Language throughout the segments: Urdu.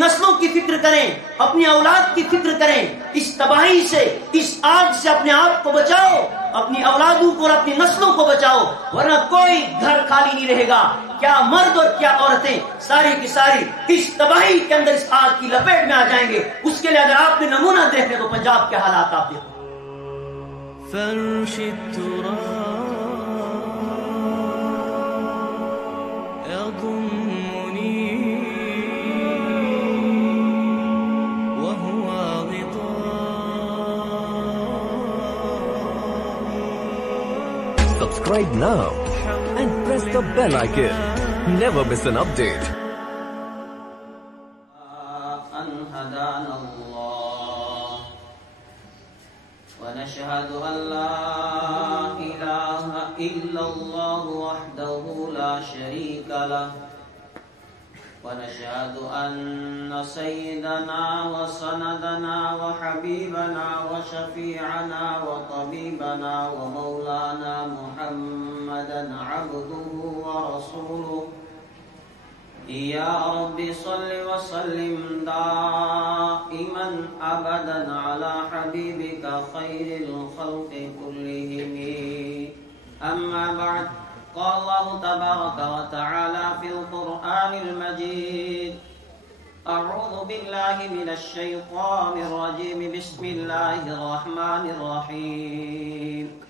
نسلوں کی فکر کریں، اپنی اولاد کی فکر کریں. اس تباہی سے، اس آگ سے اپنے آپ کو بچاؤ، اپنی اولادوں کو اور اپنی نسلوں کو بچاؤ، ورنہ کوئی گھر خالی نہیں رہے گا. کیا مرد اور کیا عورتیں ساری کی ساری اس تباہی کے اندر اس آگ کی لپیٹ میں آ جائیں گے. اس کے لیے اگر آپ نے نمونہ دیکھے تو پنجاب کے حالات آپ دیکھو. فرش التراب يضمني وهو غطاء. Subscribe now and press the bell icon. Never miss an update. أن هدانا الله ونشهد أن لا إله إلا الله وحده لا شريك له ونشهد أن سيدنا وسندنا وحبيبنا وشفيعنا وطبيبنا ومولانا محمدا عبده ورسوله. يا رب صل وسلم دائما أبدا على حبيبك خير الخلق كلهم. أما بعد، قال الله تبارك وتعالى في القرآن المجيد: أعوذ بالله من الشيطان الرجيم، بسم الله الرحمن الرحيم.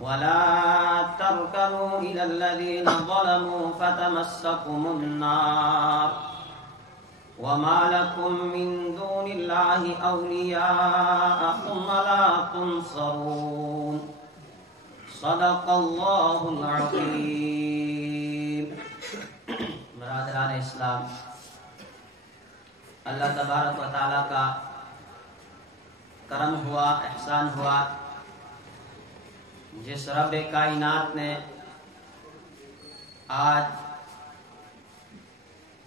ولا تركنوا إلى الذين ظلموا فتمسكم النار وما لكم من دون الله أولياء ثم لا تنصرون. صدق الله العظيم. برادران اسلام، اللہ تبارک و تعالیٰ کا کرم ہوا، احسان ہوا، جس رب کائنات نے آج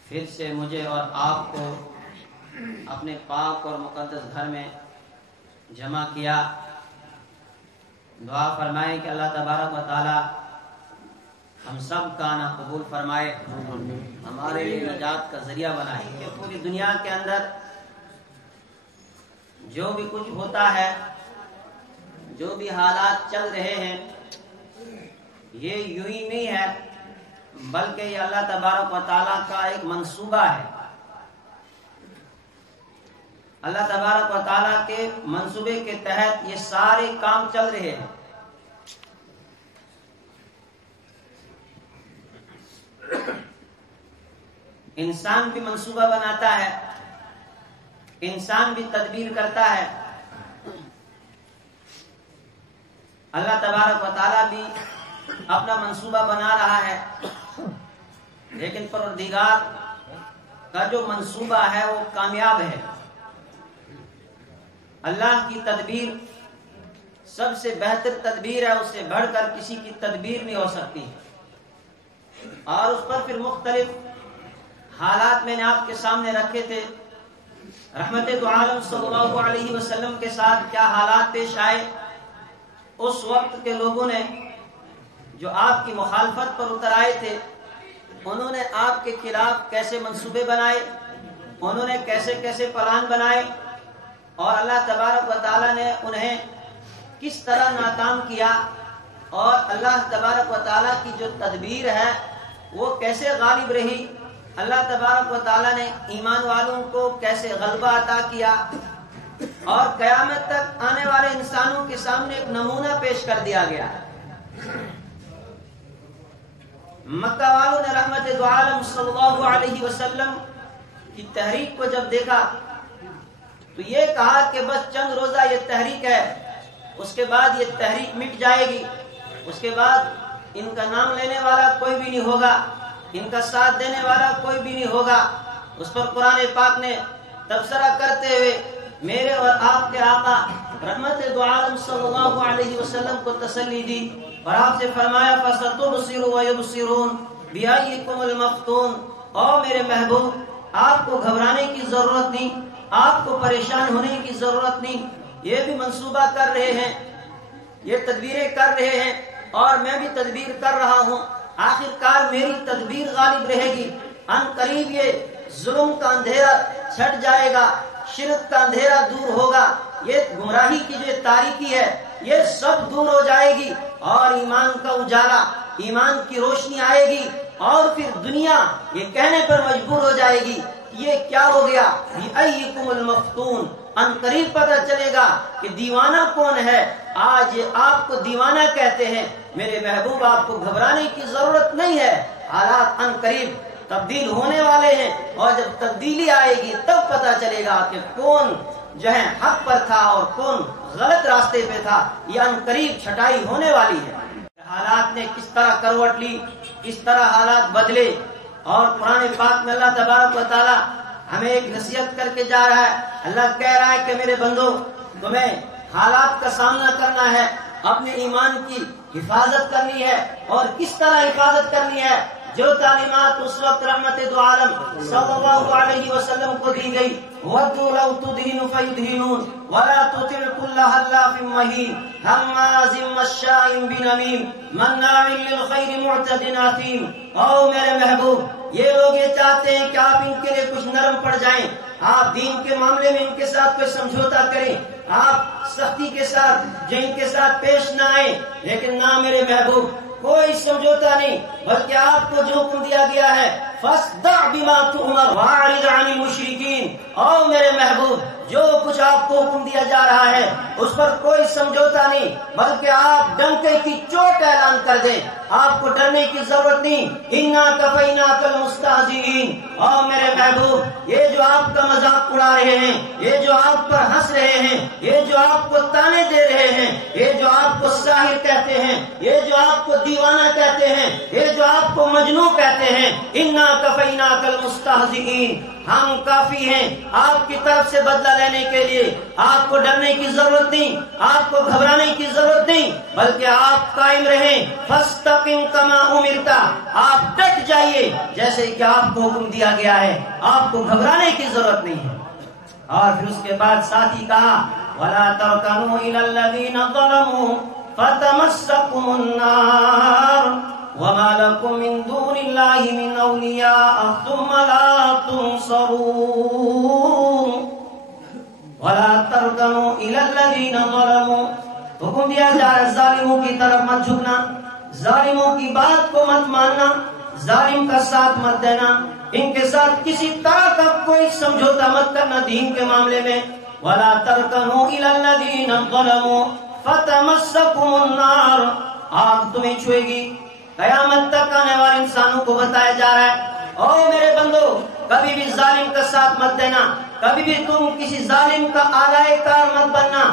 پھر سے مجھے اور آپ کو اپنے پاک اور مقدس گھر میں جمع کیا. دعا فرمائے کہ اللہ تبارک و تعالی ہم سب کا نہ قبول فرمائے، ہمارے لیے نجات کا ذریعہ بنائے. کہ پوری دنیا کے اندر جو بھی کچھ ہوتا ہے، جو بھی حالات چل رہے ہیں، یہ یوں ہی نہیں ہے، بلکہ یہ اللہ تبارک و تعالیٰ کا ایک منصوبہ ہے. اللہ تبارک و تعالیٰ کے منصوبے کے تحت یہ سارے کام چل رہے ہیں. انسان بھی منصوبہ بناتا ہے، انسان بھی تدبیر کرتا ہے. اللہ تبارک و تعالیٰ بھی اپنا منصوبہ بنا رہا ہے، لیکن پروردگار کا جو منصوبہ ہے وہ کامیاب ہے. اللہ کی تدبیر سب سے بہتر تدبیر ہے، اس سے بڑھ کر کسی کی تدبیر نہیں ہو سکتی. اور اس پر پھر مختلف حالات میں نے آپ کے سامنے رکھے تھے. رحمت دو عالم صلی اللہ علیہ وسلم کے ساتھ کیا حالات پیش آئے. اس وقت کے لوگوں نے جو آپ کی مخالفت پر اتر آئے تھے، انہوں نے آپ کے خلاف کیسے منصوبے بنائے، انہوں نے کیسے کیسے پلان بنائے، اور اللہ تبارک و تعالیٰ نے انہیں کس طرح ناکام کیا، اور اللہ تبارک و تعالیٰ کی جو تدبیر ہے وہ کیسے غالب رہی. اللہ تبارک و تعالیٰ نے ایمان والوں کو کیسے غلبہ عطا کیا، اور قیامت تک آنے والے انسانوں کے سامنے ایک نمونہ پیش کر دیا گیا. مکہ والوں نے رحمت دو عالم صلی اللہ علیہ وسلم کی تحریک کو جب دیکھا تو یہ کہا کہ بس چند روزہ یہ تحریک ہے، اس کے بعد یہ تحریک مٹ جائے گی، اس کے بعد ان کا نام لینے والا کوئی بھی نہیں ہوگا، ان کا ساتھ دینے والا کوئی بھی نہیں ہوگا. اس پر قرآن پاک نے تبصرہ کرتے ہوئے میرے اور آپ کے آقا رحمت دو عالم صلی اللہ علیہ وسلم کو تسلی دی اور آپ سے فرمایا فَسَتُبْصِرُ وَيُبْصِرُونَ بِأَيِّكُمُ الْمَفْتُونَ. او میرے محبوب، آپ کو گھبرانے کی ضرورت نہیں، آپ کو پریشان ہونے کی ضرورت نہیں. یہ بھی منصوبہ کر رہے ہیں، یہ تدبیریں کر رہے ہیں، اور میں بھی تدبیر کر رہا ہوں. آخر کار میری تدبیر غالب رہے گی، ان قریب یہ ظلم کا اندھیرا چھٹ جائے گا، شرک کا اندھیرا دور ہوگا، یہ گمراہی کی جو تاریکی ہے یہ سب دور ہو جائے گی، اور ایمان کا اجالا، ایمان کی روشنی آئے گی، اور پھر دنیا یہ کہنے پر مجبور ہو جائے گی یہ کیا ہو گیا، بِأَيِّكُمُ الْمَفْتُونَ، ان قریب پتہ چلے گا کہ دیوانہ کون ہے۔ آج آپ کو دیوانہ کہتے ہیں، میرے محبوب آپ کو گھبرانے کی ضرورت نہیں ہے، حالات ان قریب تبدیل ہونے والے ہیں، اور جب تبدیلی آئے گی تب پتہ چلے گا کہ کون جو ہے حق پر تھا اور کون غلط راستے پہ تھا، یہ ان قریب چھٹائی ہونے والی ہے۔ حالات نے کس طرح کروٹ لی، کس طرح حالات بدلے، اور قرآن پاک میں اللہ تبارک و تعالی ہمیں ایک نصیحت کر کے جا رہا ہے۔ اللہ کہہ رہا ہے کہ میرے بندو تمہیں حالات کا سامنا کرنا ہے، اپنے ایمان کی حفاظت کرنی ہے، اور کس طرح حفاظت کرنی ہے، جو تعلیمات اس وقت رحمت دو عالم صلی اللہ علیہ وسلم کو دی گئی، وَدُّوا لَوْ تُدْهِنُ فَيُدْهِنُونَ وَلَا تُطِعْ كُلَّ حَلَّافٍ مَّهِينٍ هَمَّازٍ مَّشَّاءٍ بِنَمِيمٍ مَّنَّاعٍ لِّلْخَيْرِ مُعْتَدٍ أَثِيمٍ۔ او میرے محبوب، یہ لوگ یہ چاہتے ہیں کہ آپ ان کے لیے کچھ نرم پڑ جائیں، آپ دین کے معاملے میں ان کے ساتھ کوئی سمجھوتا کریں، آپ سختی کے ساتھ جو ان کے ساتھ پیش نہ آئیں، لیکن نہ میرے محبوب، کوئی سمجھوتا نہیں، بلکہ آپ کو جو حکم دیا گیا ہے فَاصْدَعْ بِمَا تُؤْمَرُ وَأَعْرِضْ عَنِ الْمُشْرِكِينَ۔ او میرے محبوب، جو کچھ آپ کو حکم دیا جا رہا ہے اس پر کوئی سمجھوتا نہیں، بلکہ آپ ڈنکے کی چوٹ اعلان کر دیں، آپ کو ڈرنے کی ضرورت نہیں۔ اِنَّا كَفَيْنَاكَ الْمُسْتَهْزِئِينَ۔ او میرے محبوب، یہ جو آپ کا مذاق اڑا رہے ہیں، یہ جو آپ پر ہنس رہے ہیں، یہ جو آپ کو تانے دے رہے ہیں، یہ جو آپ کو ساحر کہتے ہیں، یہ جو آپ کو دیوانہ کہتے ہیں، یہ جو آپ کو مجنون کہتے ہیں، اِنَّا كَفَيْنَاكَ الْمُسْتَهْزِئِينَ، ہم کافی ہیں آپ کی طرف سے بدلہ لینے کے لیے۔ آپ کو ڈرنے کی ضرورت نہیں، آپ کو گھبرانے کی ضرورت نہیں، بلکہ آپ قائم رہیں۔ فَاسْتَقِمْ كَمَا أُمِرْتَ، آپ ڈٹ جائیے جیسے کہ آپ کو حکم دیا گیا ہے، آپ کو گھبرانے کی ضرورت نہیں ہے۔ اور پھر اس کے بعد ساتھ ہی کہا وَلَا تَرْكَنُوا إِلَى الَّذِينَ ظَلَمُوا فَتَمَسَّكُمُ النَّارُ وَمَا لَكُم مِّن دُونِ اللَّهِ مِنْ أَوْلِيَاءَ ثُمَّ لَا تُنصَرُونَ۔ وَلَا تَرْكَنُوا إِلَى الَّذِينَ ظَلَمُوا، حکم دیا جا رہا ہے ظالموں کی طرف مت جھکنا، ظالموں کی بات کو مت ماننا، ظالم کا ساتھ مت دینا، ان کے ساتھ کسی طرح کا کوئی سمجھوتا مت کرنا دین کے معاملے میں۔ وَلَا تَرْكَنُوا إِلَى الَّذِينَ ظَلَمُوا فَتَمَسَّكُمُ النَّارُ، آگ تمہیں چھوئے گی، قیامت تک آنے والے انسانوں کو بتایا جا رہا ہے۔ او میرے بندو، کبھی بھی ظالم کا ساتھ مت دینا، کبھی بھی تم کسی ظالم کا آلائے کار مت بننا،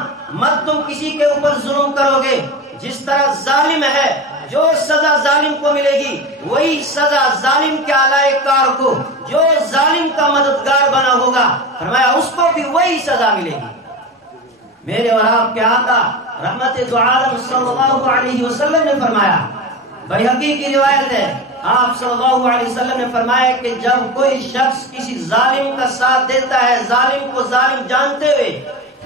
مت تم کسی کے اوپر ظلم کرو گے۔ جس طرح ظالم ہے، جو سزا ظالم کو ملے گی وہی سزا ظالم کے آلائے کار کو، جو ظالم کا مددگار بنا ہوگا، فرمایا اس کو بھی وہی سزا ملے گی۔ میرے اور آپ کے آقا رحمت دو عالم صلی اللہ علیہ وسلم نے فرمایا، بیہقی کی روایت ہے، آپ صلی اللہ علیہ وسلم نے فرمایا کہ جب کوئی شخص کسی ظالم کا ساتھ دیتا ہے، ظالم کو ظالم جانتے ہوئے،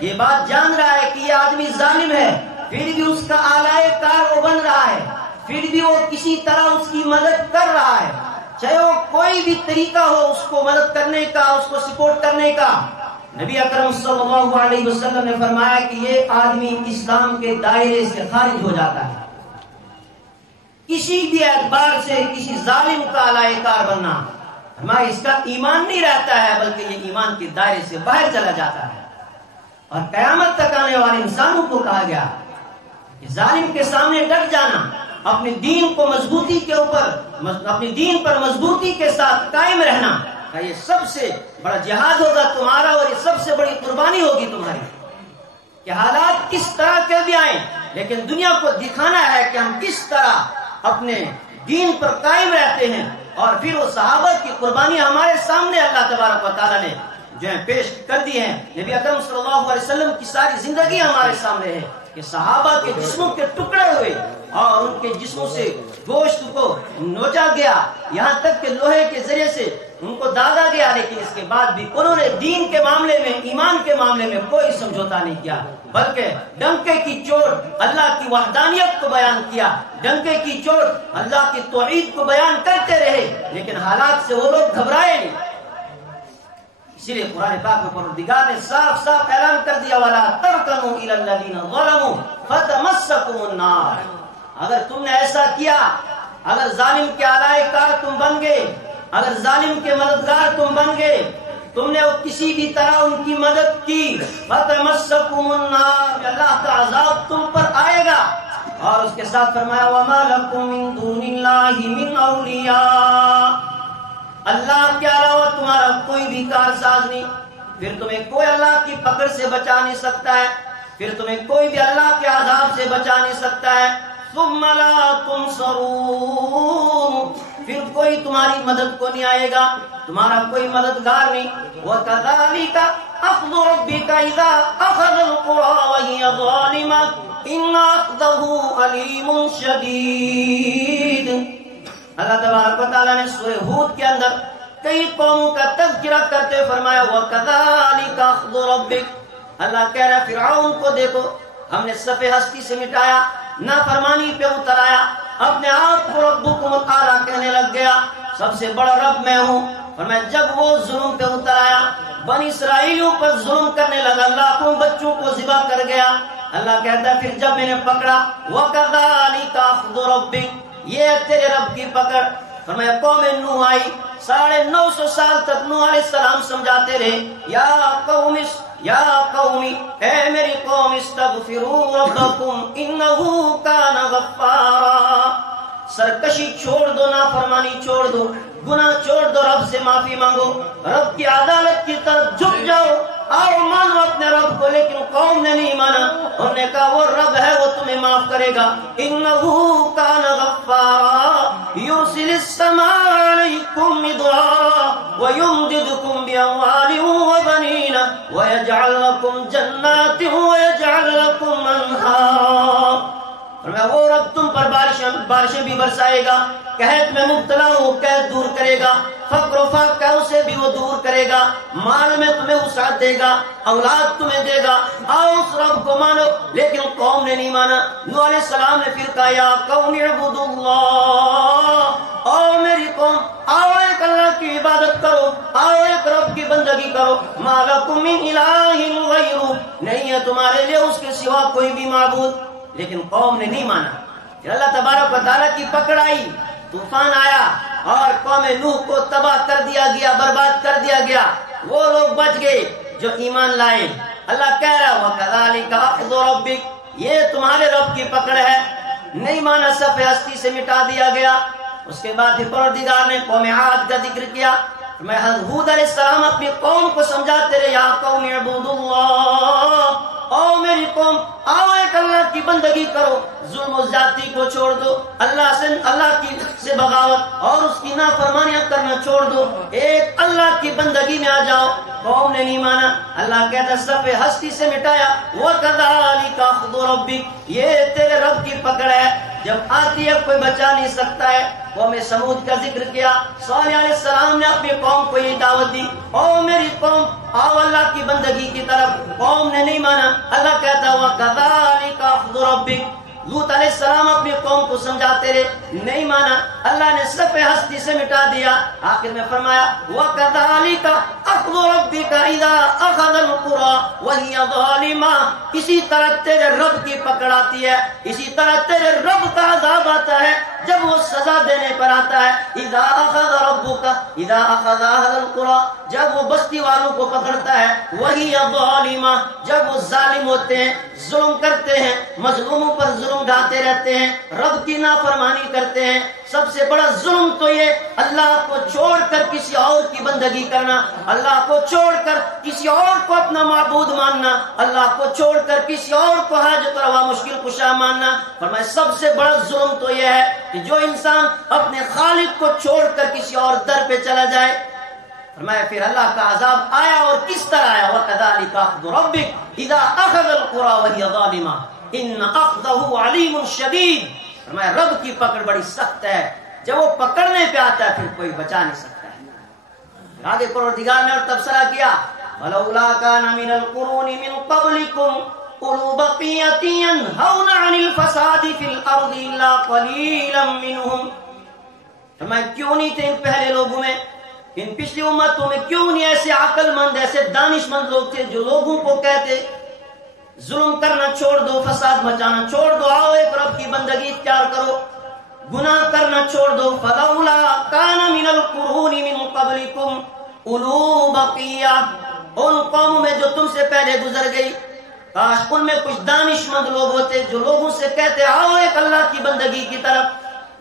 یہ بات جان رہا ہے کہ یہ آدمی ظالم ہے، پھر بھی اس کا آلائے کار وہ بن رہا ہے، پھر بھی وہ کسی طرح اس کی مدد کر رہا ہے، چاہے وہ کوئی بھی طریقہ ہو اس کو مدد کرنے کا، اس کو سپورٹ کرنے کا، نبی اکرم صلی اللہ علیہ وسلم نے فرمایا کہ یہ آدمی اسلام کے دائرے سے خارج ہو جاتا ہے۔ کسی بھی اعتبار سے کسی ظالم کا آلائے کار بننا، ہمارا اس کا ایمان نہیں رہتا ہے، بلکہ یہ ایمان کے دائرے سے باہر چلا جاتا ہے۔ اور قیامت تک آنے والے انسانوں کو کہا گیا کہ ظالم کے سامنے ڈٹ جانا، اپنے دین کو مضبوطی کے اوپر، اپنے دین پر مضبوطی کے ساتھ قائم رہنا، یہ سب سے بڑا جہاد ہوگا تمہارا، اور یہ سب سے بڑی قربانی ہوگی تمہاری، کہ حالات کس طرح کے بھی آئیں، لیکن دنیا کو دکھانا ہے کہ ہم کس طرح اپنے دین پر قائم رہتے ہیں۔ اور پھر وہ صحابہ کی قربانیاں ہمارے سامنے اللہ تبارک و تعالیٰ نے جو ہے پیش کر دی ہیں۔ نبی اکرم صلی اللہ علیہ وسلم کی ساری زندگی ہمارے سامنے ہے کہ صحابہ کے جسموں کے ٹکڑے ہوئے اور ان کے جسموں سے گوشت کو نوچا گیا، یہاں تک کہ لوہے کے ذریعے سے ان کو داغا گیا، لیکن اس کے بعد بھی انہوں نے دین کے معاملے میں، ایمان کے معاملے میں کوئی سمجھوتا نہیں کیا، بلکہ ڈنکے کی چوٹ اللہ کی وحدانیت کو بیان کیا، ڈنکے کی چوٹ اللہ کی توحید کو بیان کرتے رہے، لیکن حالات سے وہ لوگ گھبرائے نہیں۔ اسی لیے قرآن پاک میں پروردگار نے صاف صاف اعلان کر دیا وَلَا تَرْكَنُوا إِلَى الَّذِينَ ظَلَمُوا فَتَمَسَّكُمُ النَّارُ۔ اگر تم نے ایسا کیا، اگر ظالم کے آلائے کار تم بن گئے، اگر ظالم کے مددگار تم بن گئے، تم نے کسی بھی طرح ان کی مدد کی، فَتَمَسَّكُمُ النَّارُ، اللہ کا عذاب تم پر آئے گا۔ اور اس کے ساتھ فرمایا وَمَا لَكُم مِّن دُونِ اللَّهِ مِنْ أَوْلِيَاءَ، اللہ کے علاوہ تمہارا کوئی بھی کارساز نہیں، پھر تمہیں کوئی اللہ کی پکڑ سے بچا نہیں سکتا ہے، پھر تمہیں کوئی بھی اللہ کے عذاب سے بچا نہیں سکتا ہے۔ ثم لا تنصرون، پھر کوئی تمہاری مدد کو نہیں آئے گا، تمہارا کوئی مددگار نہیں۔ وَكَذَلِكَ أَخْذُ رَبِّكَ إِذَا أَخَذَ الْقُرَىٰ وَهِيَ ظَالِمَةٌ إِنَّ أَخْذَهُ أَلِيمٌ شَدِيدٌ۔ اللہ تبارک و تعالیٰ نے سورہ ہود کے اندر کئی قوموں کا تذکرہ کرتے فرمایا وَكَذَلِكَ أَخْذُ رَبِّكَ، اللہ کہہ رہا ہے فرعون کو دیکھو، ہم نے صف ہستی سے مٹایا، نافرمانی پہ اتر آیا، اپنے آپ کو ربکم الاعلیٰ کہنے لگ گیا، سب سے بڑا رب میں ہوں۔ فرمایا جب وہ ظلم پہ اتر آیا، بنی اسرائیلیوں پر ظلم کرنے لگا، لاکھوں بچوں کو ذبح کر گیا، اللہ کہتا ہے پھر جب میں نے پکڑا وَكَذَلِكَ أَخْذُ رَبِّكَ، یہ ہے تیرے رب کی پکڑ۔ فرمایا قوم نوح آئی، 950 سال تک نوح علیہ السلام سمجھاتے رہے، یا قومی، اے میری قوم، استغفروا ربکم انہو کان غفارا، سرکشی چھوڑ دو، نافرمانی چھوڑ دو، گناہ چھوڑ دو، رب سے معافی مانگو، رب کی عدالت کی طرف جھک جاؤ، آؤ مانو اپنے رب کو۔ لیکن قوم نے نہیں مانا، انہوں نے کہا وہ رب ہے، وہ تمہیں معاف کرے گا۔ انہو کان غفارا یرسل السماء علیکم مدرارا ویمددکم باموال وبنین ویجعل لکم جنات ویجعل لکم انہارا۔ فرمایا وہ رب تم پر بارشیں بھی برسائے گا، قحط میں مبتلا ہو قحط دور کرے گا، فقر و فاقہ اسے بھی وہ دور کرے گا، مال میں تمہیں وسعت دے گا، اولاد تمہیں دے گا، آؤ اس رب کو مانو۔ لیکن قوم نے نہیں مانا۔ نوح علیہ السلام نے پھر کہا یا قوم اعبدوا اللہ، آؤ میری قوم، آؤ ایک اللہ کی عبادت کرو، آؤ ایک رب کی بندگی کرو، ما لکم من الہ غیرہ، نہیں ہے تمہارے لیے اس کے سوا کوئی بھی معبود۔ لیکن قوم نے نہیں مانا۔ پھر اللہ تبارک و تعالیٰ کی پکڑ آئی، طوفان آیا اور قوم نوح کو تباہ کر دیا گیا، برباد کر دیا گیا، وہ لوگ بچ گئے جو ایمان لائے۔ اللہ کہہ رہا وَكَذَلِكَ أَخْذُ رَبِّكَ، یہ تمہارے رب کی پکڑ ہے، نہیں مانا، صف ہستی سے مٹا دیا گیا۔ اس کے بعد پھر پروردگار نے قوم عاد کا ذکر کیا۔ میں ہود علیہ السلام اپنی قوم کو سمجھاتے رہے یا قوم اعبدوا اللہ، او میری قوم آؤ ایک اللہ کی بندگی کرو، ظلم و زیادتی کو چھوڑ دو، اللہ کی سے بغاوت اور اس کی نافرمانیاں کرنا چھوڑ دو، ایک اللہ کی بندگی میں آ جاؤ۔ قوم نے نہیں مانا۔ اللہ کہتا صف ہستی سے مٹایا وَكَذَلِكَ أَخْذُ رَبِّكَ، یہ تیرے رب کی پکڑ ہے، جب آتی ہے کوئی بچا نہیں سکتا ہے۔ قوم سمود کا ذکر کیا، صالح علیہ السلام نے اپنی قوم کو یہ دعوت دی، او میری قوم آؤ اللہ کی بندگی کی طرف۔ قوم نے نہیں مانا۔ اللہ کہتا وَكَذَلِكَ أَخْذُ رَبِّكَ، لوط علیہ السلام اپنی قوم کو سمجھاتے رہے، نہیں مانا، اللہ نے صف ہستی سے مٹا دیا۔ آخر میں فرمایا وَكَذَلِكَ أَخْذُ رَبِّكَ إِذَا أَخَذَ الْقُرَىٰ وَهِيَ ظَالِمَةٌ، اسی طرح تیرے رب کی پکڑ آتی ہے، اسی طرح تیرے رب کا عذاب آتا ہے جب وہ سزا دینے پر آتا ہے۔ اذا اخذ ربک اذا اخذ اهل القرى، جب وہ بستی والوں کو پکڑتا ہے، وہی ظالمہ، جب وہ ظالم ہوتے ہیں، ظلم کرتے ہیں، مظلوموں پر ظلم ڈھاتے رہتے ہیں، رب کی نافرمانی کرتے ہیں۔ سب سے بڑا ظلم تو یہ اللہ کو چھوڑ کر کسی اور کی بندگی کرنا، اللہ کو چھوڑ کر کسی اور کو اپنا معبود ماننا، اللہ کو چھوڑ کر کسی اور کو حاجت روا مشکل کشا ماننا۔ فرمایا سب سے بڑا ظلم تو یہ ہے کہ جو انسان اپنے خالق کو چھوڑ کر کسی اور در پہ چلا جائے۔ فرمایا پھر اللہ کا عذاب آیا اور کس طرح آیا، وَكَذَلِكَ أَخْذُ رَبِّكَ إِذَا أَخَذَ الْقُرَىٰ وَهِيَ ظَالِمَةٌ إِنَّ أَخْذَهُ عَلِيمٌ شَدِيدٌ۔ فرمایا رب کی پکڑ بڑی سخت ہے، جب وہ پکڑنے پہ آتا ہے پھر کوئی بچا نہیں سکتا ہے۔ آگے پروردگار نے اور تبصرہ کیا وَلَوْلَا كَانَ مِنَ الْقُرُونِ مِنْ قَبْلِكُمْ أُولُو بَقِيَّةٍ يَنْهَوْنَ عَنِ الْفَسَادِ فِي الْأَرْضِ إِلَّا قَلِيلًا مِّنْهُمْ. فرمایا کیوں نہیں تھے ان پہلے لوگوں میں، ان پچھلی امتوں میں کیوں نہیں ایسے عقل مند ایسے دانش مند لوگ تھے جو لوگوں کو کہتے ظلم کرنا چھوڑ دو، فساد مچانا چھوڑ دو، آؤ ایک رب کی بندگی اختیار کرو، گناہ کرنا چھوڑ دو. فَلَوْلَا كَانَ مِنَ الْقُرُونِ مِنْ قَبْلِكُمْ أُولُو بَقِيَّةٍ، ان قوموں میں جو تم سے پہلے گزر گئی کاش ان میں کچھ دانش مند لوگ ہوتے جو لوگوں سے کہتے آؤ ایک اللہ کی بندگی کی طرف،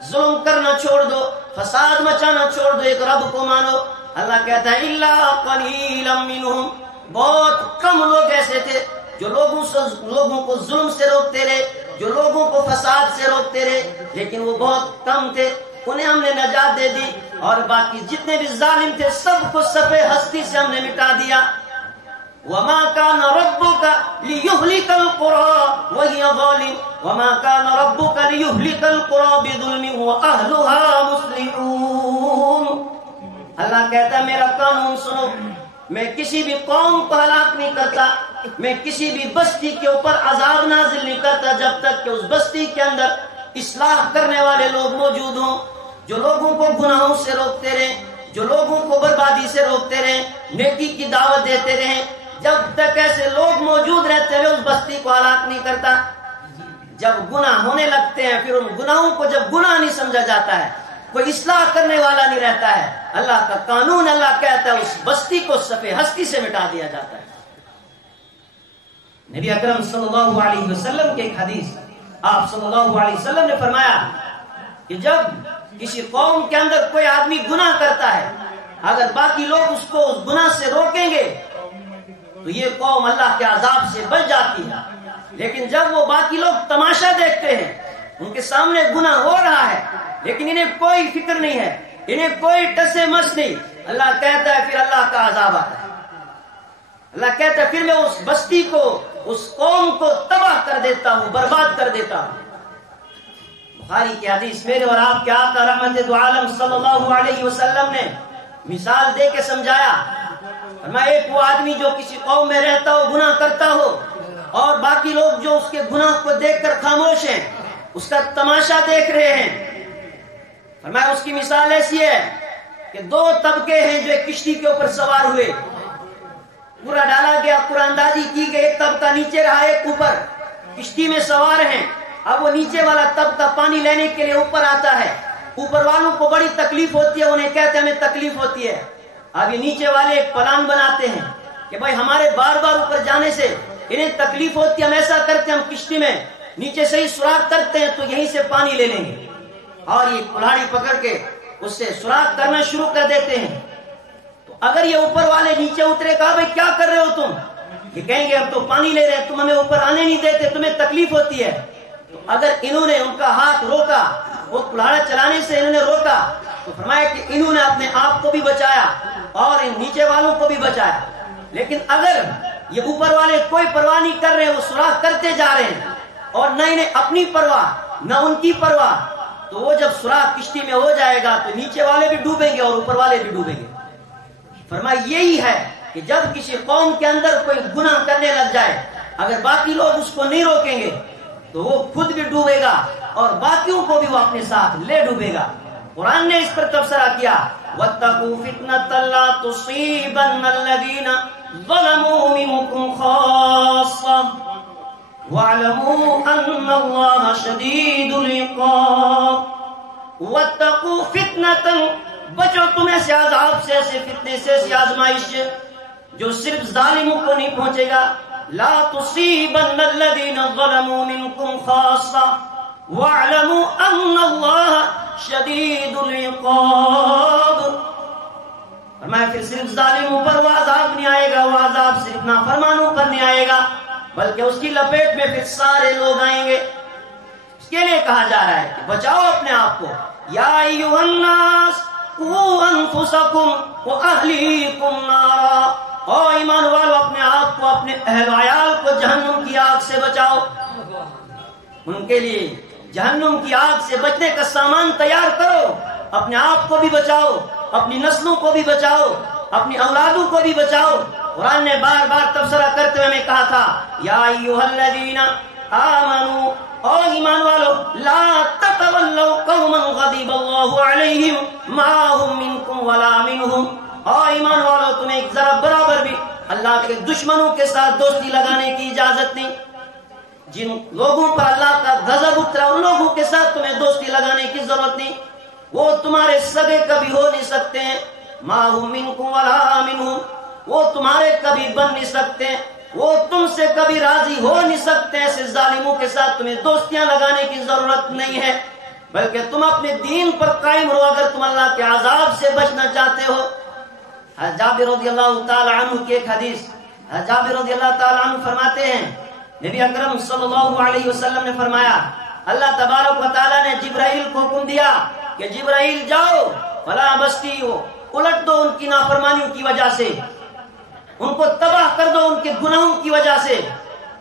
ظلم کرنا چھوڑ دو، فساد مچانا چھوڑ دو، ایک رب کو مانو. اللہ کہتا ہے الا قلیلا منہم، بہت کم لوگ ایسے تھے جو لوگوں کو ظلم سے روکتے رہے، جو لوگوں کو فساد سے روکتے رہے، لیکن وہ بہت کم تھے، انہیں ہم نے نجات دے دی، اور باقی جتنے بھی ظالم تھے سب کو صفحے ہستی سے ہم نے مٹا دیا. وَمَا كَانَ رَبُّكَ لِيُهْلِكَ الْقُرَىٰ وَهِيَ ظَالِمَةٌ وَمَا كَانَ رَبُّكَ لِيُهْلِكَ الْقُرَىٰ بِظُلْمٍ وَأَهْلُهَا مُصْلِحُونَ. اللہ کہتا ہے میرا قانون سنو، میں کسی بھی قوم کو ہلاک نہیں کرتا، میں کسی بھی بستی کے اوپر عذاب نازل نہیں کرتا جب تک کہ اس بستی کے اندر اصلاح کرنے والے لوگ موجود ہوں، جو لوگوں کو گناہوں سے روکتے رہیں، جو لوگوں کو بربادی سے روکتے رہیں، نیکی کی دعوت دیتے رہیں. جب تک ایسے لوگ موجود رہتے ہیں اس بستی کو ہلاک نہیں کرتا. جب گناہ ہونے لگتے ہیں پھر ان گناہوں کو جب گناہ نہیں سمجھا جاتا ہے، کوئی اصلاح کرنے والا نہیں رہتا ہے، اللہ کا قانون اللہ کہتا ہے اس بستی کو صفحے ہستی سے مٹا دیا جاتا ہے. نبی اکرم صلی اللہ علیہ وسلم کے ایک حدیث، آپ صلی اللہ علیہ وسلم نے فرمایا کہ جب کسی قوم کے اندر کوئی آدمی گناہ کرتا ہے، اگر باقی لوگ اس کو اس گناہ سے روکیں گے تو یہ قوم اللہ کے عذاب سے بچ جاتی ہے. لیکن جب وہ باقی لوگ تماشا دیکھتے ہیں، ان کے سامنے گناہ ہو رہا ہے لیکن انہیں کوئی فکر نہیں ہے، انہیں کوئی ٹسے مس نہیں، اللہ کہتا ہے پھر اللہ کا عذاب آتا ہے. اللہ کہتا ہے پھر میں اس بستی کو، اس قوم کو تباہ کر دیتا ہوں، برباد کر دیتا ہوں. بخاری کی حدیث میرے اور آپ کے آقا رحمت دو عالم صلی اللہ علیہ وسلم نے مثال دے کے سمجھایا. فرمایا ایک وہ آدمی جو کسی قوم میں رہتا ہو، گناہ کرتا ہو، اور باقی لوگ جو اس کے گناہ کو دیکھ کر خاموش ہیں، اس کا تماشا دیکھ رہے ہیں. فرمایا اس کی مثال ایسی ہے کہ دو طبقے ہیں جو ایک کشتی کے اوپر سوار ہوئے، پورا ڈالا گیا، قرآن اندازی کی گئی، ایک طبقہ نیچے رہا ایک اوپر، کشتی میں سوار ہیں. اب وہ نیچے والا طبقہ پانی لینے کے لیے اوپر آتا ہے، اوپر والوں کو بڑی تکلیف ہوتی ہے، انہیں کہتے ہیں ہمیں تکلیف ہوتی ہے. اب یہ نیچے والے ایک پلان بناتے ہیں کہ بھائی ہمارے بار بار اوپر جانے سے انہیں تکلیف ہوتی ہے، ہم ایسا کرتے ہیں ہم کشتی میں نیچے سے ہی سوراخ کرتے ہیں تو یہیں سے پانی لے لیں گے. اور یہ کلاڑی پکڑ کے اس سے سوراخ کرنا شروع کر دیتے ہیں. تو اگر یہ اوپر والے نیچے اترے، کہا بھائی کیا کر رہے ہو تم؟ یہ کہیں گے ہم تو پانی لے رہے ہیں، تم ہمیں اوپر آنے نہیں دیتے، تمہیں تکلیف ہوتی ہے. تو اگر انہوں نے ان کا ہاتھ روکا، وہ کلاڑا چلانے سے انہوں نے روکا، تو فرمایا کہ انہوں نے اپنے آپ کو بھی بچایا اور ان نیچے والوں کو بھی بچایا. لیکن اگر یہ اوپر والے کوئی پرواہ نہیں کر رہے، وہ سوراخ کرتے جا رہے ہیں اور نہ انہیں اپنی پرواہ نہ ان کی پرواہ، تو وہ جب سوراخ کشتی میں ہو جائے گا تو نیچے والے بھی ڈوبیں گے اور اوپر والے بھی ڈوبیں گے. فرمایا یہی ہے کہ جب کسی قوم کے اندر کوئی گناہ کرنے لگ جائے، اگر باقی لوگ اس کو نہیں روکیں گے تو وہ خود بھی ڈوبے گا اور باقیوں کو بھی وہ اپنے ساتھ لے ڈوبے گا. قرآن نے اس پر تبصرہ کیا وَاتَّقُوا فِتْنَةً لَا تُصِيبَنَّ الَّذِينَ ظَلَمُوا مِنكُمْ خَاصَّةً وَاعْلَمُوا أَنَّ اللَّهَ شَدِيدُ الْعِقَابِ. وَاتَّقُوا فِتْنَةً، بچو تم ایسے عذاب سے، ایسے فتنے سے، ایسی آزمائش سے جو صرف ظالموں کو نہیں پہنچے گا. لَا تُصِيبَنَّ الَّذِينَ ظَلَمُوا مِنكُمْ خَاصَّةً وَاعْلَمُوا أَنَّ اللَّهَ شدید العقاب. فرمایا پھر صرف ظالموں پر وہ عذاب نہیں آئے گا، وہ عذاب صرف نافرمانوں پر نہیں آئے گا، بلکہ اس کی لپیٹ میں پھر سارے لوگ آئیں گے. اس کے لیے کہا جا رہا ہے کہ بچاؤ اپنے آپ کو. یا ایھا الناس قوا انفسکم واہلیکم نارا، او ایمان والو اپنے آپ کو، اپنے اہل و عیال کو جہنم کی آگ سے بچاؤ. ان کے لیے جہنم کی آگ سے بچنے کا سامان تیار کرو، اپنے آپ کو بھی بچاؤ، اپنی نسلوں کو بھی بچاؤ. اپنی اولادوں کو بھی بچاؤ. قرآن نے بار بار تبصرہ کرتے ہوئے ہمیں کہا تھا یا ایھا الذین آمنوا، او ایمان والو، لا تتولوا قوما غضب اللہ علیہم ما هم منکم ولا منہم. او ایمان والو، تمہیں ایک ذرا برابر بھی اللہ کے دشمنوں کے ساتھ دوستی لگانے کی اجازت نہیں. جن لوگوں پر اللہ کا غضب اترا ان لوگوں کے ساتھ تمہیں دوستی لگانے کی ضرورت نہیں. وہ تمہارے سگے کبھی ہو نہیں سکتے ہیں. ما هم منکم ولا منہم، وہ تمہارے کبھی بن نہیں سکتے، وہ تم سے کبھی راضی ہو نہیں سکتے. ایسے ظالموں کے ساتھ تمہیں دوستیاں لگانے کی ضرورت نہیں ہے، بلکہ تم اپنے دین پر قائم رہو اگر تم اللہ کے عذاب سے بچنا چاہتے ہو. جابر رضی اللہ تعالی عنہ کی ایک حدیث، جابر رضی اللہ تعالی عنہ فرماتے ہیں نبی اکرم صلی اللہ علیہ وسلم نے فرمایا اللہ تبارک و تعالی نے جبرائیل کو حکم دیا کہ جبرائیل جاؤ فلاں بستی ہو، الٹ دو ان کی نافرمانیوں کی وجہ سے، ان کو تباہ کر دو ان کے گناہوں کی وجہ سے.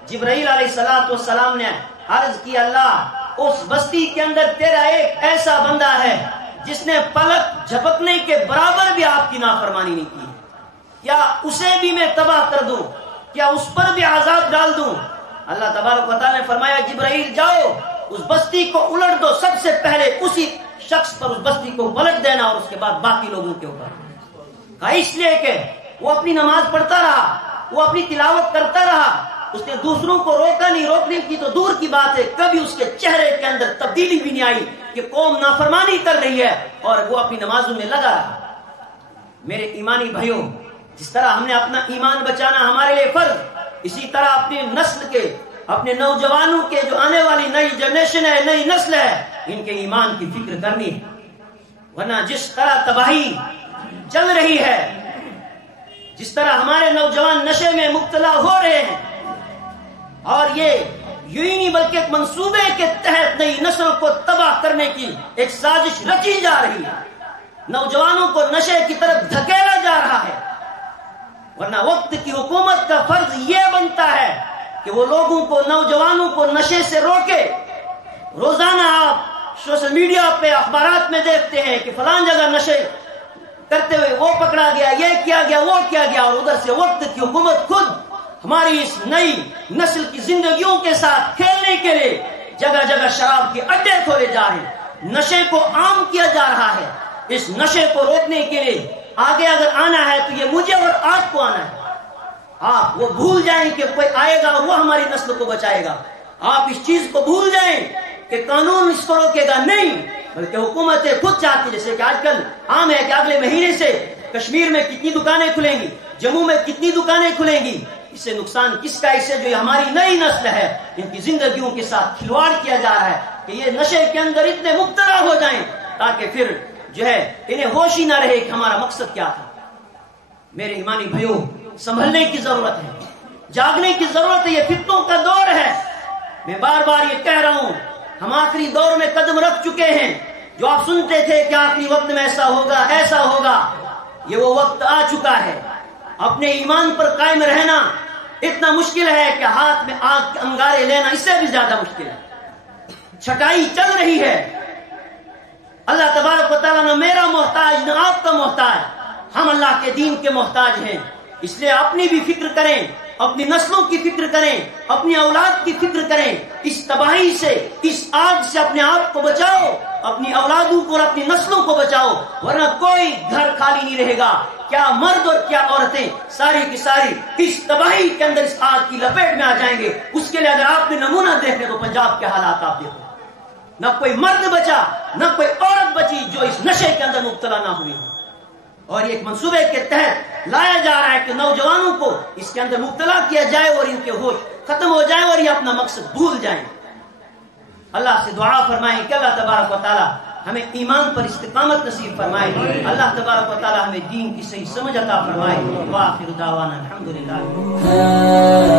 جبرائیل علیہ الصلوۃ والسلام نے عرض کی اللہ اس بستی کے اندر تیرا ایک ایسا بندہ ہے جس نے پلک جھپکنے کے برابر بھی آپ کی نافرمانی نہیں کی، کیا اسے بھی میں تباہ کر دوں؟ کیا اس پر بھی عذاب ڈال دوں؟ اللہ تبارک و تعالی نے فرمایا جبرائیل جاؤ اس بستی کو الٹ دو، سب سے پہلے اسی شخص پر اس بستی کو پلٹ دینا اور اس کے بعد باقی لوگوں کے اوپر. اس لیے کہ وہ اپنی نماز پڑھتا رہا، وہ اپنی تلاوت کرتا رہا، اس نے دوسروں کو روکا نہیں. روکنے کی تو دور کی بات ہے، کبھی اس کے چہرے کے اندر تبدیلی بھی نہیں آئی کہ قوم نافرمانی کر رہی ہے اور وہ اپنی نمازوں میں لگا رہا. میرے ایمانی بھائیوں، جس طرح ہم نے اپنا ایمان بچانا ہمارے لیے فرض، اسی طرح اپنی نسل کے، اپنے نوجوانوں کے جو آنے والی نئی جنریشن ہے، نئی نسل ہے، ان کے ایمان کی فکر کرنی ہے. ورنہ جس طرح تباہی چل رہی ہے، جس طرح ہمارے نوجوان نشے میں مبتلا ہو رہے ہیں، اور یہ یوں ہی نہیں بلکہ ایک منصوبے کے تحت نئی نسل کو تباہ کرنے کی ایک سازش رچی جا رہی ہے. نوجوانوں کو نشے کی طرف دھکیلا جا رہا ہے. ورنہ وقت کی حکومت کا فرض یہ بنتا ہے کہ وہ لوگوں کو، نوجوانوں کو نشے سے روکے. روزانہ آپ سوشل میڈیا پہ، اخبارات میں دیکھتے ہیں کہ فلان جگہ نشے کرتے ہوئے وہ پکڑا گیا، یہ کیا گیا، وہ کیا گیا، اور ادھر سے وقت کی حکومت خود ہماری اس نئی نسل کی زندگیوں کے ساتھ کھیلنے کے لیے جگہ جگہ شراب کے اڈے کھولے جا رہے ہیں، نشے کو عام کیا جا رہا ہے. اس نشے کو روکنے کے لیے آگے اگر آنا ہے تو یہ مجھے اور آپ کو آنا ہے. آپ وہ بھول جائیں کہ کوئی آئے گا اور وہ ہماری نسل کو بچائے گا. آپ اس چیز کو بھول جائیں کہ قانون اس کو روکے گا، نہیں، بلکہ حکومتیں خود چاہتی، جیسے کہ آج کل عام ہے کہ اگلے مہینے سے کشمیر میں کتنی دکانیں کھلیں گی، جموں میں کتنی دکانیں کھلیں گی. اس سے نقصان کس کا؟ اس سے جو ہماری نئی نسل ہے ان کی زندگیوں کے ساتھ کھلواڑ کیا جا رہا ہے کہ یہ نشے کے اندر اتنے مبتلا ہو جائیں تاکہ پھر جو ہے انہیں ہوش ہی نہ رہے کہ ہمارا مقصد کیا تھا. میرے ایمانی بھائیوں، سنبھلنے کی ضرورت ہے، جاگنے کی ضرورت ہے. یہ فتنوں کا دور ہے. میں بار بار یہ کہہ رہا ہوں، ہم آخری دور میں قدم رکھ چکے ہیں. جو آپ سنتے تھے کہ آخری وقت میں ایسا ہوگا، ایسا ہوگا، یہ وہ وقت آ چکا ہے. اپنے ایمان پر قائم رہنا اتنا مشکل ہے کہ ہاتھ میں آگ کے انگارے لینا اس سے بھی زیادہ مشکل ہے. چھٹائی چل رہی ہے. اللہ تبارک و تعالیٰ نہ میرا محتاج نہ آپ کا محتاج، ہم اللہ کے دین کے محتاج ہیں. اس لیے اپنی بھی فکر کریں، اپنی نسلوں کی فکر کریں، اپنی اولاد کی فکر کریں. اس تباہی سے، اس آگ سے اپنے آپ کو بچاؤ، اپنی اولادوں کو اور اپنی نسلوں کو بچاؤ، ورنہ کوئی گھر خالی نہیں رہے گا. کیا مرد اور کیا عورتیں ساری کی ساری اس تباہی کے اندر، اس آگ کی لپیٹ میں آ جائیں گے. اس کے لیے اگر آپ نے نمونہ دیکھے تو پنجاب کے حالات آپ دیکھو. نہ کوئی مرد بچا، نہ کوئی عورت بچی جو اس نشے کے اندر مبتلا نہ ہوئی. اور ایک منصوبے کے تحت لایا جا رہا ہے کہ نوجوانوں کو اس کے اندر مبتلا کیا جائے اور ان کے ہوش ختم ہو جائے اور یہ اپنا مقصد بھول جائیں. اللہ سے دعا فرمائیں کہ اللہ تبارک و تعالی ہمیں ایمان پر استقامت نصیب فرمائے. اللہ تبارک و تعالی ہمیں دین کی صحیح سمجھ عطا فرمائے. وآخر دعوانا الحمدللہ.